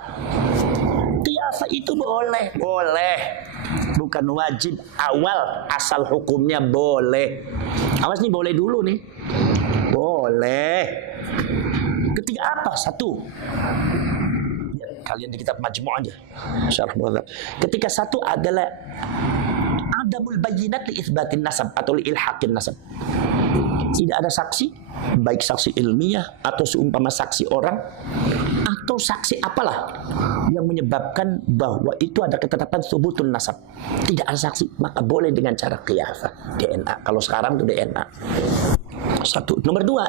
Qiyafah itu boleh. Bukan wajib. Awal asal hukumnya boleh. Awas nih, boleh dulu nih. Boleh. Ketika apa? Satu. Ya, kalian di kitab Majmu' aja. Syarah Muhadzab. Ketika satu adalah adamul bayyinat li itsbatin nasab atau li ilhaqin nasab. Tidak ada saksi, baik saksi ilmiah atau seumpama saksi orang atau saksi apalah yang menyebabkan bahwa itu ada ketetapan subutun nasab. Tidak ada saksi, maka boleh dengan cara qiyafah, DNA. Kalau sekarang itu DNA. Satu. Nomor dua,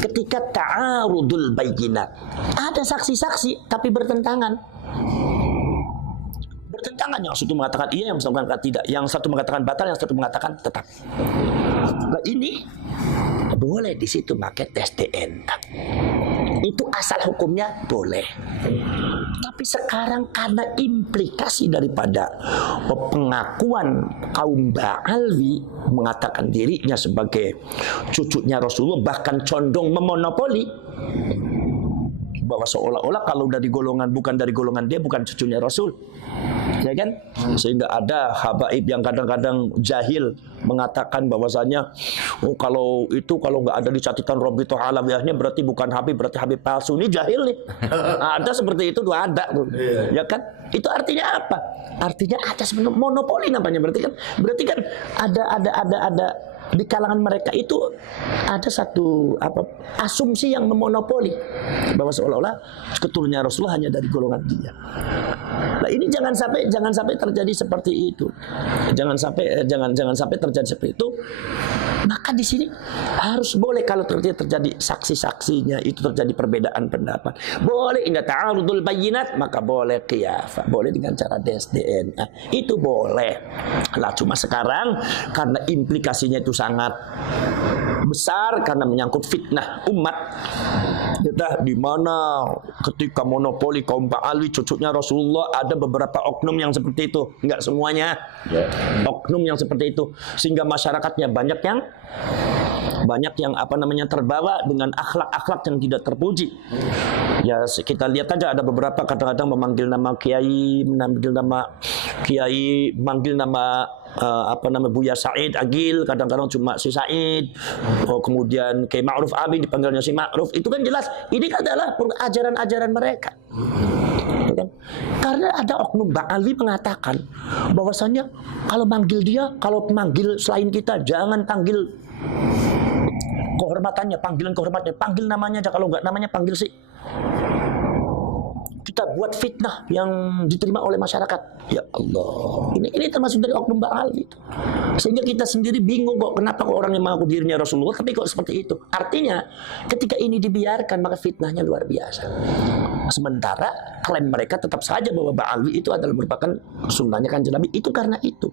ketika ta'arudul bayyinat, ada saksi-saksi tapi bertentangan. Yang satu mengatakan iya, yang satu mengatakan tidak, yang satu mengatakan batal, yang satu mengatakan tetap. Nah, ini boleh di situ pakai tes DNA. Itu asal hukumnya boleh. Tapi sekarang karena implikasi daripada pengakuan kaum Ba'alwi mengatakan dirinya sebagai cucunya Rasulullah, bahkan condong memonopoli bahwa seolah-olah kalau dari golongan bukan dari golongan dia bukan cucunya Rasul, ya kan? Sehingga ada habaib yang kadang-kadang jahil mengatakan bahwasanya kalau nggak ada di catatan Rabithah Alawiyahnya berarti bukan Habib, berarti Habib palsu. Ini jahil nih. Ada seperti itu, ada, ya kan? Itu artinya apa? Artinya ada sebenarnya monopoli namanya. Berarti kan ada di kalangan mereka itu ada satu asumsi yang memonopoli bahwa seolah-olah keturunannya Rasulullah hanya dari golongan dia. Nah, ini jangan sampai terjadi seperti itu. Jangan sampai terjadi seperti itu. Maka di sini harus boleh kalau terjadi saksi-saksinya itu terjadi perbedaan pendapat. Boleh inda ta'arudul bayyinat, maka boleh qiyafah. Boleh dengan cara tes DNA. Itu boleh. Lah cuma sekarang karena implikasinya itu sangat besar karena menyangkut fitnah umat. Kita di mana ketika monopoli kaum Ba'alwi cucunya Rasulullah ada beberapa oknum yang seperti itu, enggak semuanya. Oknum yang seperti itu sehingga masyarakatnya banyak yang terbawa dengan akhlak-akhlak yang tidak terpuji. Ya kita lihat aja ada beberapa kadang-kadang memanggil nama kiai, manggil nama Buya Said Agil, kadang-kadang cuma si Said. Kemudian Kiai Ma'ruf Amin dipanggilnya si Ma'ruf. Itu kan jelas ini adalah ajaran-ajaran mereka. Kan? Karena ada oknum Ba'alwi mengatakan bahwasannya kalau manggil selain kita jangan panggil panggilan kehormatannya, panggil namanya aja, kalau enggak namanya panggil si. Kita buat fitnah yang diterima oleh masyarakat. Ya Allah, ini termasuk dari oknum Ba'alwi itu. Sehingga kita sendiri bingung kenapa orang yang mengaku dirinya Rasulullah tapi kok seperti itu. Artinya ketika ini dibiarkan maka fitnahnya luar biasa. Sementara klaim mereka tetap saja bahwa Ba'alwi itu adalah merupakan sunnahnya Kanjeng Nabi. Itu karena itu.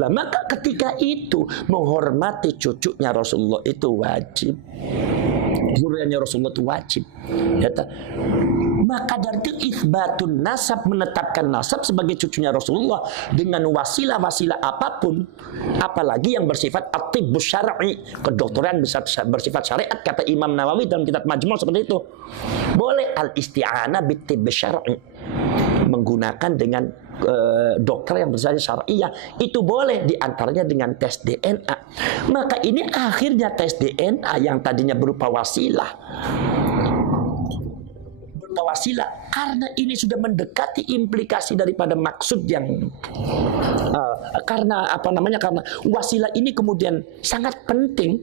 Lah maka ketika itu menghormati cucunya Rasulullah itu wajib. Zuriyahnya Rasulullah itu wajib. Maka dari itu itsbatun nasab, menetapkan nasab sebagai cucunya Rasulullah dengan wasilah-wasilah apapun, apalagi yang bersifat at-tibbus syar'i, kedokteran bersifat syariat, kata Imam Nawawi dalam kitab Majmu' seperti itu. Boleh al-isti'anah bit-tibbus syar'i, menggunakan dengan dokter yang bersifat syariah, itu boleh, diantaranya dengan tes DNA. Maka ini akhirnya tes DNA yang tadinya berupa wasilah karena ini sudah mendekati implikasi daripada maksud yang karena wasilah ini kemudian sangat penting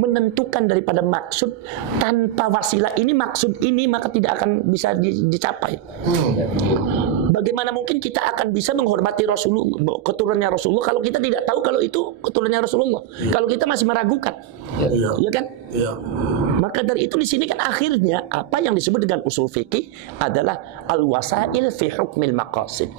menentukan daripada maksud. Tanpa wasilah ini maksud ini maka tidak akan bisa dicapai. Bagaimana mungkin kita akan bisa menghormati Rasulullah, keturunannya Rasulullah, kalau kita tidak tahu kalau itu keturunannya Rasulullah, kalau kita masih meragukan, ya kan? Maka dari itu di sini kan akhirnya apa yang disebut dengan usul fikih adalah al-wasail fi hukmil maqasid.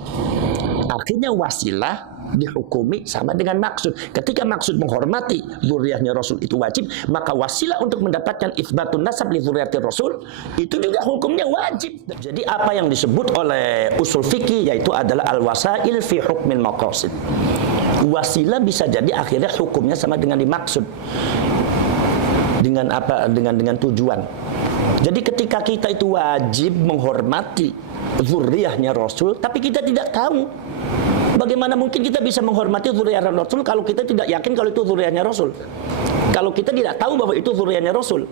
Akhirnya wasilah dihukumi sama dengan maksud. Ketika maksud menghormati zuriyahnya Rasul itu wajib, maka wasilah untuk mendapatkan itsbatun nasab li zuriyati Rasul itu juga hukumnya wajib. Jadi apa yang disebut oleh usul fikih yaitu adalah al-wasail fi hukmil maqasid. Wasilah bisa jadi akhirnya hukumnya sama dengan dimaksud. Dengan apa? Dengan tujuan. Jadi ketika kita itu wajib menghormati zuriyahnya Rasul, tapi kita tidak tahu, bagaimana mungkin kita bisa menghormati zuriyahnya Rasul kalau kita tidak yakin kalau itu zuriyahnya Rasul? Kalau kita tidak tahu bahwa itu zuriyahnya Rasul,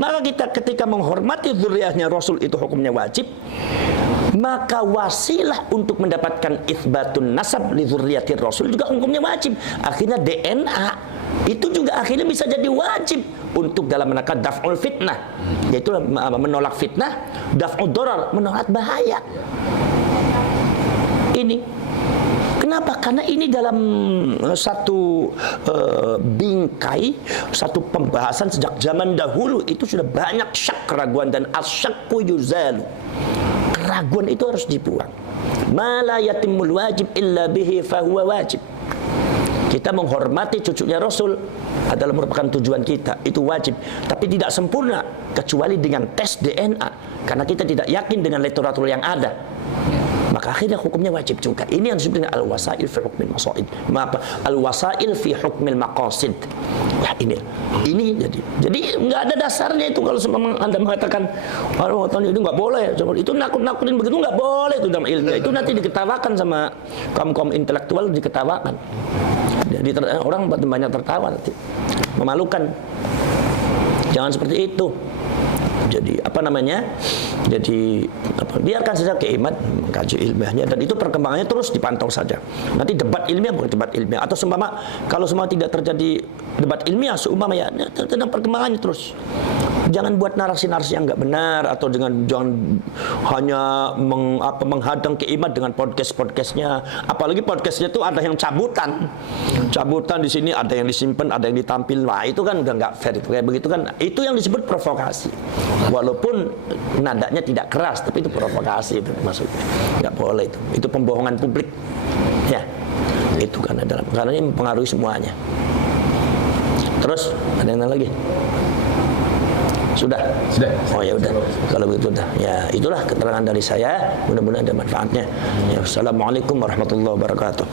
maka kita ketika menghormati zuriyahnya Rasul itu hukumnya wajib. Maka wasilah untuk mendapatkan itsbatun nasab li zurriyatir Rasul juga hukumnya wajib. Akhirnya DNA itu juga akhirnya bisa jadi wajib untuk dalam rangka daf'ul fitnah, yaitu menolak fitnah, daf'ud darar, menolak bahaya. Ini kenapa? Karena ini dalam satu bingkai, satu pembahasan sejak zaman dahulu itu sudah banyak syak, keraguan, dan asyakku yuzalu. Keraguan itu harus dibuang. Ma la yatimul wajib illa bihi fahuwa wajib. Kita menghormati cucunya Rasul adalah merupakan tujuan kita, itu wajib. Tapi tidak sempurna kecuali dengan tes DNA, karena kita tidak yakin dengan literatur yang ada. Maka akhirnya hukumnya wajib juga. Ini yang disebut dengan al-wasail fi hukmil maqasid. Al-wasail fi hukmil maqasid. Ya ini jadi nggak ada dasarnya itu kalau Anda mengatakan itu nggak boleh, itu nakut-nakutin begitu nggak boleh itu dalam ilmu. Itu nanti diketawakan sama kaum intelektual, diketawakan. Jadi orang banyak tertawa nanti. Memalukan. Jangan seperti itu. Jadi biarkan saja Kiaimat mengkaji ilmiahnya, dan itu perkembangannya terus dipantau saja. Nanti debat ilmiah bukan debat ilmiah, atau seumpama kalau semua tidak terjadi debat ilmiah, seumpama ya tentang perkembangannya terus. Jangan buat narasi-narasi yang nggak benar, atau jangan hanya menghadang Kiaimat dengan podcastnya. Apalagi podcastnya itu ada yang cabutan di sini, ada yang disimpan, ada yang ditampil. Nah itu kan udah nggak fair, itu kayak begitu kan. Itu yang disebut provokasi. Walaupun nadanya tidak keras, tapi itu provokasi, itu maksudnya. Nggak boleh itu. Itu pembohongan publik. Ya, itu karena ini mempengaruhi semuanya. Terus ada yang lain lagi? Sudah. Oh ya udah. Kalau begitu udah. Ya itulah keterangan dari saya. Mudah-mudahan ada manfaatnya. Ya, Assalamualaikum warahmatullahi wabarakatuh.